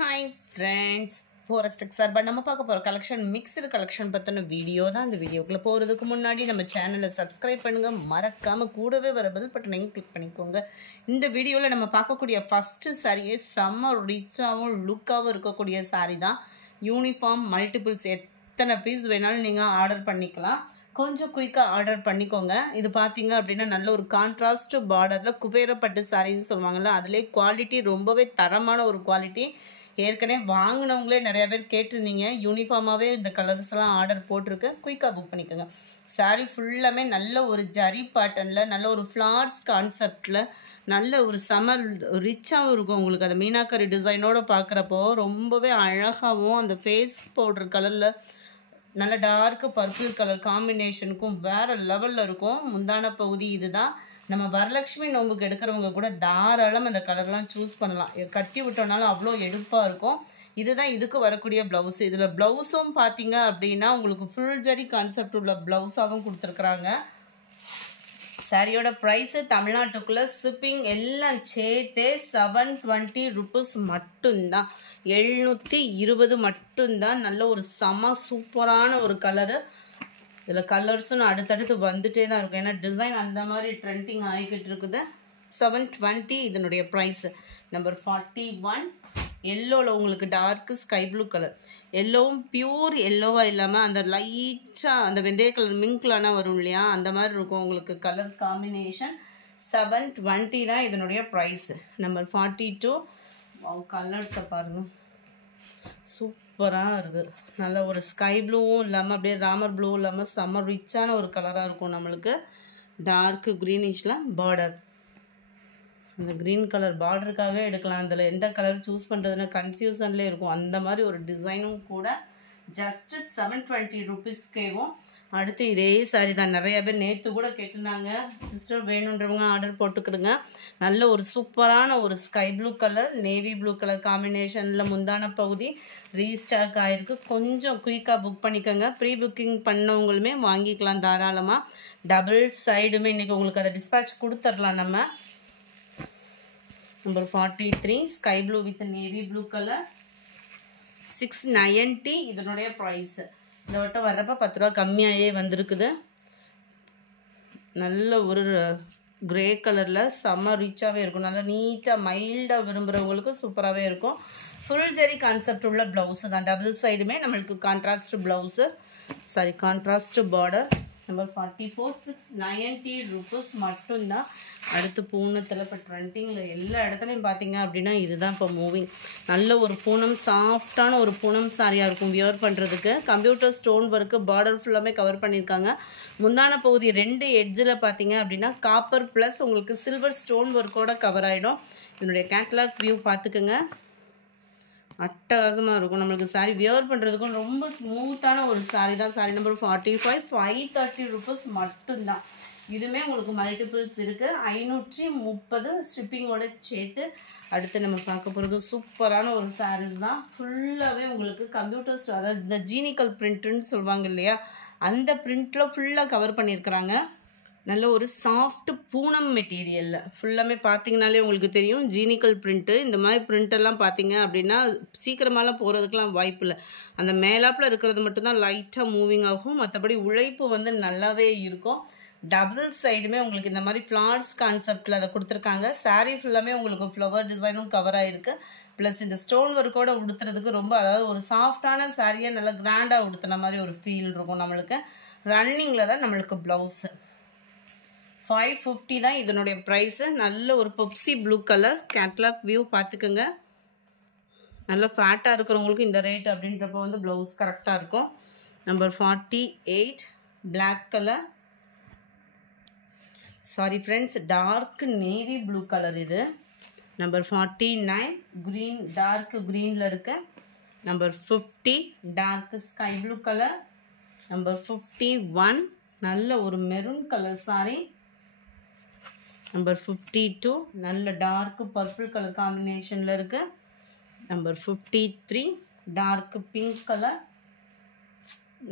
Hi friends, Forest Xarba நம்ம பார்க்க போற கலெக்ஷன் மிக்ஸ்டு கலெக்ஷன் பத்தின வீடியோ தான். இந்த வீடியோக்குள்ள போறதுக்கு முன்னாடி நம்ம சேனலை சப்ஸ்கிரைப் பண்ணுங்க, மறக்காம கூடவே வர பெல் பட்டனையும் கிளிக் பண்ணிக்கோங்க. இந்த வீடியோல நம்ம பார்க்கக்கூடிய ஃபர்ஸ்ட் சாரியே செம்ம ரிச்சாவும் லுக்காவும் இருக்கக்கூடிய சாரி தான். யூனிஃபார்ம் மல்டிபிள்ஸ் எத்தனை பீஸ் வேணாலும் நீங்க ஆர்டர் பண்ணிக்கலாம். கொஞ்சம் குயிக்காக ஆர்டர் பண்ணிக்கோங்க. இது பார்த்தீங்க அப்படின்னா நல்ல ஒரு கான்ட்ராஸ்ட் பார்டரில் குபேரப்பட்டு சாரின்னு சொல்லுவாங்கள்ல, அதிலே குவாலிட்டி ரொம்பவே தரமான ஒரு குவாலிட்டி. ஏற்கனவே வாங்கினவங்களே நிறைய பேர் கேட்டிருந்தீங்க, யூனிஃபார்மாகவே இந்த கலர்ஸ் எல்லாம் ஆர்டர் போட்டிருக்கு. குயிக்காக புக் பண்ணிக்கோங்க. சாரி ஃபுல்லாமே நல்ல ஒரு ஜரி பேட்டர்னில் நல்ல ஒரு ஃப்ளார்ஸ் கான்செப்டில் நல்ல ஒரு சமர் ரிச்சாகவும் இருக்கும். உங்களுக்கு அந்த மீனாக்கரி டிசைனோட பார்க்குறப்போ ரொம்பவே அழகாகவும் அந்த ஃபேஸ் பவுடர் கலரில் நல்ல டார்க் பர்பிள் கலர் காம்பினேஷனுக்கும் வேறு லெவலில் இருக்கும். முந்தான பகுதி இதுதான். நம்ம வரலட்சுமி நோம்புக்கு எடுக்கிறவங்க கூட தாராளம் அந்த கலர்லாம் சூஸ் பண்ணலாம். கட்டி விட்டோம்னாலும் அவ்வளோ எடுப்பாக இருக்கும். இதுதான் இதுக்கு வரக்கூடிய ப்ளவுஸ். இதில் ப்ளவுஸும் பார்த்தீங்க அப்படின்னா உங்களுக்கு ஃபுல் ஜரி கான்செப்ட் உள்ள ப்ளவுஸாகவும் கொடுத்துருக்குறாங்க. சாரியோட ப்ரைஸு தமிழ்நாட்டுக்குள்ளே ஷிப்பிங் எல்லாம் சேர்த்தே 720 ருபீஸ் மட்டும்தான். 720 மட்டும்தான். நல்ல ஒரு செம சூப்பரான ஒரு கலரு. இதில் கலர்ஸும் அடுத்தடுத்து வந்துட்டே தான் இருக்கும், ஏன்னா டிசைன் அந்த மாதிரி ட்ரெண்டிங் ஆகிக்கிட்டு இருக்குது. 720 இதனுடைய ப்ரைஸு. நம்பர் 41 எல்லோவில் உங்களுக்கு டார்க்கு ஸ்கை ப்ளூ கலர். எல்லோவும் பியூர் எல்லோவாக இல்லாமல் அந்த லைட்டாக அந்த வெந்தய கலர் மிங்க்லானா வரும் இல்லையா, அந்த மாதிரி இருக்கும் உங்களுக்கு கலர் காம்பினேஷன். 720 தான் இதனுடைய ப்ரைஸு. நம்பர் 42 கலர்ஸை பாருங்கள், சூப்பராக இருக்குது. நல்ல ஒரு ஸ்கை ப்ளூவும் இல்லாமல் அப்படியே ராமர் ப்ளூவும் இல்லாமல் செம்ம ரிச்சான ஒரு கலராக இருக்கும். நம்மளுக்கு டார்க் க்ரீனிஷில் பார்டர், அந்த க்ரீன் கலர் பார்டருக்காகவே எடுக்கலாம். அதில் எந்த கலர் சூஸ் பண்ணுறதுன்னு கன்ஃபியூஷன்லேயே இருக்கும். அந்த மாதிரி ஒரு டிசைனும் கூட ஜஸ்ட்டு 720 ருபீஸ்க்கேவும். அடுத்து இதே சாரி தான். நிறைய பேர் நேற்று கூட கேட்டிருந்தாங்க, சிஸ்டர் வேணுன்றவங்க ஆர்டர் போட்டுக்கிடுங்க. நல்ல ஒரு சூப்பரான ஒரு sky blue colour navy blue colour காம்பினேஷனில் முந்தான பகுதி ரீஸ்டாக் ஆகிருக்கு. கொஞ்சம் குயிக்காக புக் பண்ணிக்கோங்க. ப்ரீ புக்கிங் பண்ணவங்களுமே வாங்கிக்கலாம் தாராளமாக. டபுள் சைடுமே இன்றைக்கி உங்களுக்கு அதை டிஸ்பேட்ச் கொடுத்துடலாம் நம்ம. Number 43 sky blue with navy blue colour. 690 இதனுடைய ப்ரைஸு. இந்த வட்டம் வர்றப்ப 10 ரூபா கம்மியாகவே வந்திருக்குது. நல்ல ஒரு கிரே கலரில் செம்ம ரிச்சாகவே இருக்கும். நல்லா நீட்டாக மைல்டாக விரும்புகிறவங்களுக்கு சூப்பராகவே இருக்கும். ஃபுல் ஜரி கான்செப்ட் உள்ள ப்ளவுஸு தான். டபுள் சைடுமே நம்மளுக்கு contrast blouse, sorry contrast border. Number 44 690 rupees மட்டும்தான். அடுத்து பூனத்தில் இப்போ ட்ரெண்டிங்கில் எல்லா இடத்துலையும் பார்த்தீங்க அப்படின்னா இதுதான் இப்போ மூவிங். நல்ல ஒரு பூனம், சாஃப்டான ஒரு பூனம் சாரியாக இருக்கும் வியர் பண்ணுறதுக்கு. கம்ப்யூட்டர் ஸ்டோன் ஒர்க்கு பார்டர் ஃபுல்லாமே கவர் பண்ணியிருக்காங்க. முந்தான பகுதி 2 எட்ஜில் பார்த்தீங்க அப்படின்னா காப்பர் ப்ளஸ் உங்களுக்கு சில்வர் ஸ்டோன் ஒர்க்கோட கவர் ஆகிடும். இதனுடைய கேட்லாக் வியூ பார்த்துக்குங்க, அட்டகாசமாக இருக்கும். நம்மளுக்கு சாரி வியர் பண்ணுறதுக்கும் ரொம்ப ஸ்மூத்தான ஒரு சாரி தான். சாரி நம்பர் 45 530 ருபீஸ் மட்டும்தான். இதுவுமே உங்களுக்கு மல்டிபிள்ஸ் இருக்குது. 530 ஷிப்பிங்கோட சேர்த்து. அடுத்து நம்ம பார்க்க போகிறது சூப்பரான ஒரு சாரீஸ் தான். ஃபுல்லாகவே உங்களுக்கு கம்ப்யூட்டர் அதாவது இந்த ஜீனிக்கல் பிரிண்ட்டுன்னு சொல்லுவாங்க இல்லையா, அந்த பிரிண்ட்டில் ஃபுல்லாக கவர் பண்ணியிருக்கிறாங்க. நல்ல ஒரு சாஃப்ட் பூனம் மெட்டீரியலில் ஃபுல்லாமே பார்த்தீங்கனாலே உங்களுக்கு தெரியும் ஜீனிக்கல் பிரிண்ட்டு. இந்த மாதிரி பிரிண்டெல்லாம் பார்த்தீங்க அப்படின்னா சீக்கிரமாலாம் போகிறதுக்கெலாம் வாய்ப்பு இல்லை. அந்த மேலாப்பில் இருக்கிறது மட்டும்தான் லைட்டாக மூவிங் ஆகும். மற்றபடி உழைப்பு வந்து நல்லாவே இருக்கும். டபுள் சைடுமே உங்களுக்கு இந்த மாதிரி ஃப்ளார்ஸ் கான்செப்டில் அதை கொடுத்துருக்காங்க. சாரீ ஃபுல்லாமே உங்களுக்கு ஃப்ளவர் டிசைனும் கவர் ஆகிருக்கு. ப்ளஸ் இந்த ஸ்டோன் ஒர்க்கோடு உடுத்துறதுக்கு ரொம்ப, அதாவது ஒரு சாஃப்டான சாரியை நல்லா கிராண்டாக உடுத்துன மாதிரி ஒரு ஃபீல் இருக்கும் நம்மளுக்கு. ரன்னிங்கில் தான் நம்மளுக்கு ப்ளவுஸு. 550 தான் இதனுடைய ப்ரைஸு. நல்ல ஒரு Pepsi blue colour. Catalogue view பார்த்துக்குங்க. நல்ல ஃபேட்டாக இருக்கிறவங்களுக்கு இந்த ரேட் அப்படின்றப்போ வந்து ப்ளவுஸ் கரெக்டாக இருக்கும். Number 48 black colour, sorry friends dark navy blue colour இது. நம்பர் 49 க்ரீன், டார்க் க்ரீனில் இருக்கு. Number 50 dark sky blue colour. Number 51 நல்ல ஒரு மெரூன் கலர் சாரி. நம்பர் 52 நல்ல டார்க் பர்பிள் கலர் காம்பினேஷனில் இருக்குது. Number 53 dark pink colour.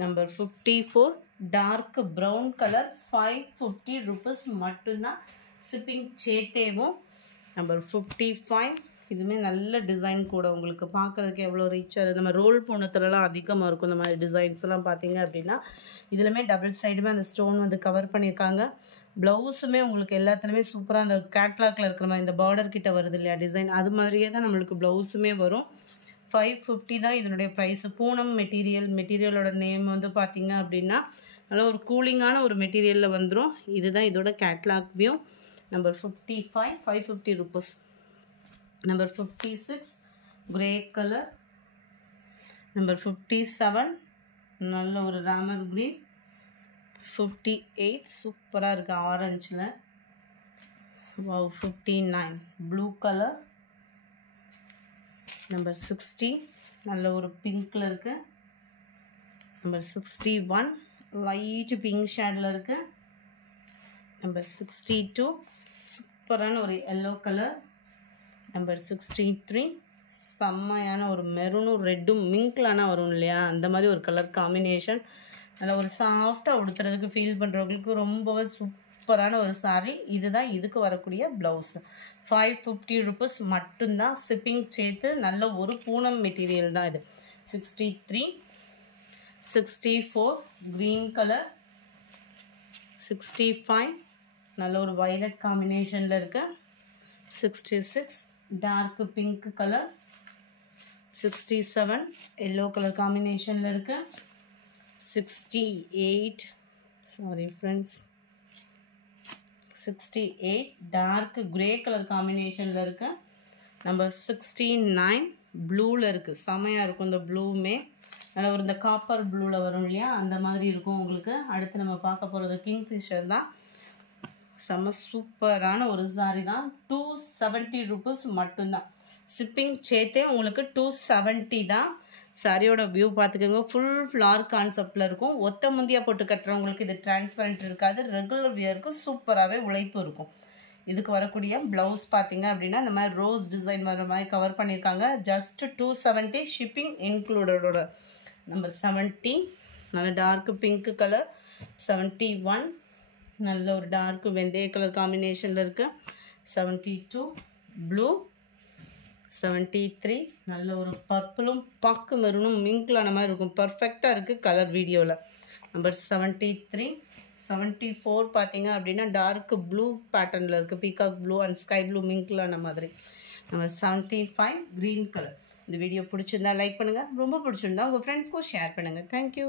Number 54 dark brown colour. 550 rupees மட்டும்தான் shipping சேர்த்தேவும். நம்பர் 55 இதுவுமே நல்ல டிசைன் கூட உங்களுக்கு பார்க்குறதுக்கு எவ்வளோ ரிச்சாக நம்ம ரோல் போனதுலலாம் அதிகமாக இருக்கும் இந்த மாதிரி டிசைன்ஸ்லாம் பார்த்தீங்க அப்படின்னா. இதுலையுமே டபுள் சைடுமே அந்த ஸ்டோன் வந்து கவர் பண்ணியிருக்காங்க. ப்ளவுஸுமே உங்களுக்கு எல்லாத்துலேயுமே சூப்பராக அந்த கேட்லாக்ல இருக்கிற மாதிரி இந்த பார்டர் கிட்ட வருது இல்லையா டிசைன், அது மாதிரியே தான் நம்மளுக்கு ப்ளவுஸுமே வரும். 550 தான் இதனுடைய ப்ரைஸு. பூனம் மெட்டீரியலோட நேம் வந்து பார்த்தீங்க அப்படின்னா நல்லா ஒரு கூலிங்கான ஒரு மெட்டீரியலில் வந்துடும். இதுதான் இதோட catalogue view. Number 55 550 rupees. Number 56 grey colour. Number 57 நல்ல ஒரு ராமர் கிரீன். 58 சூப்பராக இருக்குது ஆரஞ்சில். 59 ப்ளூ கலர். நம்பர் 60 நல்ல ஒரு பிங்க்கில் இருக்குது. நம்பர் 61 லைட் பிங்க் ஷேடில் இருக்குது. நம்பர் 62 சூப்பரான ஒரு எல்லோ கலர். நம்பர் 63 செம்மையான ஒரு மெரூனும் ரெட்டும் மிங்க்லானா வரும் இல்லையா, அந்த மாதிரி ஒரு கலர் காம்பினேஷன். நல்லா ஒரு சாஃப்டாக உடுத்துறதுக்கு ஃபீல் பண்ணுறவங்களுக்கு ரொம்பவே சூப்பரான ஒரு சாரீ. இதுதான் இதுக்கு வரக்கூடிய ப்ளவுஸ். 550 rupees மட்டும்தான், ஷிப்பிங் சேர்த்து. நல்ல ஒரு பூனம் மெட்டீரியல் தான் இது. 63 64 க்ரீன் கலர். 65 நல்ல ஒரு வயலட் காம்பினேஷனில் இருக்கு. 66 dark pink colour. 67 yellow colour காம்பினேஷனில் இருக்கு. 68 sorry friends 68 dark grey colour காம்பினேஷனில் இருக்கு. நம்பர் 69 ப்ளூவில் இருக்குது. செமையாக இருக்கும் இந்த ப்ளூவுமே. நல்ல ஒரு இந்த காப்பர் ப்ளூவில் வரும் இல்லையா, அந்த மாதிரி இருக்கும் உங்களுக்கு. அடுத்து நம்ம பார்க்க போகிறது கிங்ஃபிஷர் தான். செம்ம சூப்பரான ஒரு சாரி தான். 270 rupees மட்டும்தான். ஷிப்பிங் சேர்த்தே உங்களுக்கு 270 தான். சாரியோட வியூ பார்த்துக்கோங்க. ஃபுல் ஃப்ளார் கான்செப்டில் இருக்கும். ஒத்த முந்தியாக போட்டு கட்டுறவங்களுக்கு இது டிரான்ஸ்பரண்ட் இருக்காது. ரெகுலர் வியருக்கு சூப்பராகவே உழைப்பு இருக்கும். இதுக்கு வரக்கூடிய ப்ளவுஸ் பார்த்தீங்க அப்படின்னா இந்த மாதிரி ரோஸ் டிசைன் வர மாதிரி கவர் பண்ணியிருக்காங்க. Just 270 shipping இன்க்ளூடடோட. நம்பர் 70 நல்ல டார்க் பிங்க் கலர். 71 நல்ல ஒரு டார்க் வெந்தய கலர் காம்பினேஷனில் இருக்குது. 72 ப்ளூ. 73 நல்ல ஒரு பர்பிளும் பாக்கு மெரூனும் மிங்க்லான மாதிரி இருக்கும். பர்ஃபெக்டாக இருக்குது கலர் வீடியோவில். நம்பர் 73 74 பார்த்தீங்க அப்படின்னா டார்க் ப்ளூ பேட்டர்னில் இருக்குது. Peacock blue and sky blue மிங்க்லான மாதிரி. Number 75 green colour. இந்த வீடியோ பிடிச்சிருந்தா லைக் பண்ணுங்கள். ரொம்ப பிடிச்சிருந்தா உங்கள் ஃப்ரெண்ட்ஸ்க்கும் ஷேர் பண்ணுங்கள். தேங்க்யூ.